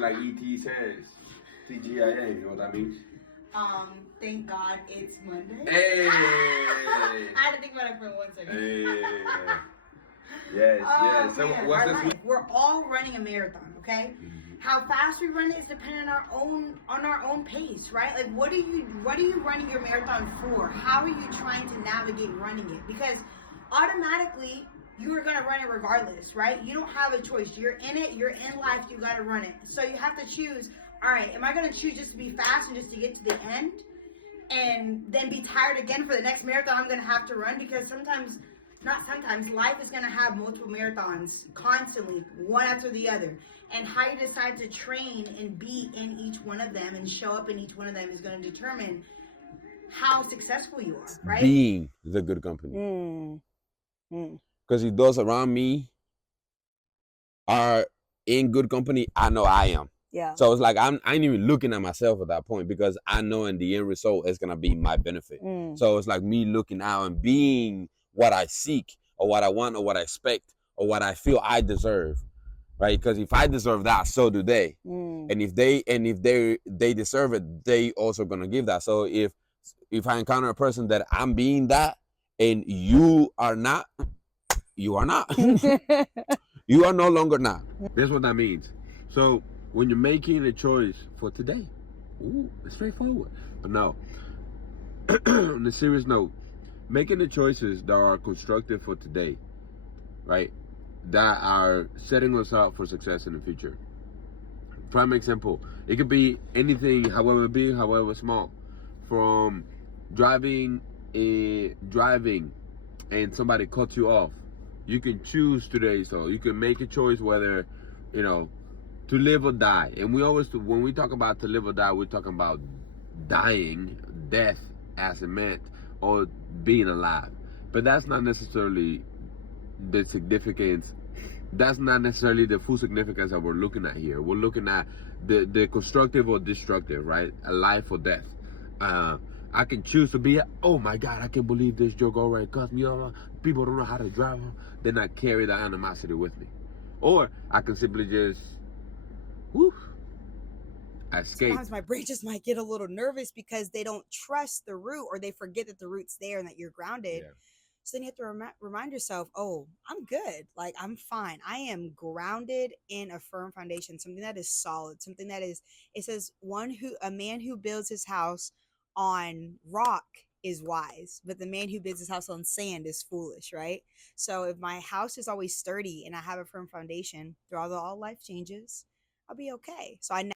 like ET says. TGIA, you know what I mean? Thank God it's Monday. Hey! I had to think about it for 1 second. Hey! Yes, yes. So what's this? We're all running a marathon, okay? How fast we run it is dependent on our own pace, right? Like what are you running your marathon for? How are you trying to navigate running it? Because automatically you are gonna run it regardless, right? You don't have a choice. You're in it, you're in life, you gotta run it. So you have to choose, all right, am I gonna choose just to be fast and just to get to the end and then be tired again for the next marathon I'm gonna have to run? Because life is gonna have multiple marathons constantly, one after the other. And how you decide to train and be in each one of them and show up in each one of them is gonna determine how successful you are, right? Being the good company. Because those around me are in good company, I know I am. Yeah. So it's like I ain't even looking at myself at that point because I know in the end result it's gonna be my benefit. So it's like me looking out and being what I seek or what I want or what I expect or what I feel I deserve, right? Because if I deserve that, so do they. And if they deserve it, they also gonna give that. So if I encounter a person that I'm being that and you are not, you are not. You are no longer not. That's what that means. So when you're making a choice for today, it's straightforward. But no, on a serious note, making the choices that are constructive for today, right? That are setting us up for success in the future. Prime example, it could be anything, however big, however small. From driving and somebody cuts you off. You can choose today, so you can make a choice whether, to live or die. And when we talk about to live or die, we're talking about dying, death as it meant, or being alive. But that's not necessarily the significance. That's not necessarily the full significance that we're looking at here. We're looking at the constructive or destructive, right? A life or death. I can choose to be, oh my God, I can't believe this joke already cussed me off. People don't know how to drive them. Then I carry that animosity with me. Or I can simply just, escape. Sometimes my brain just might get a little nervous because they don't trust the route or they forget that the route's there and that you're grounded. Yeah. So then you have to remind yourself, oh, I'm good. Like, I'm fine. I am grounded in a firm foundation, something that is solid, something that is, it says a man who builds his house on rock is wise, but the man who builds his house on sand is foolish, right? So if my house is always sturdy and I have a firm foundation through all life changes, I'll be okay. So I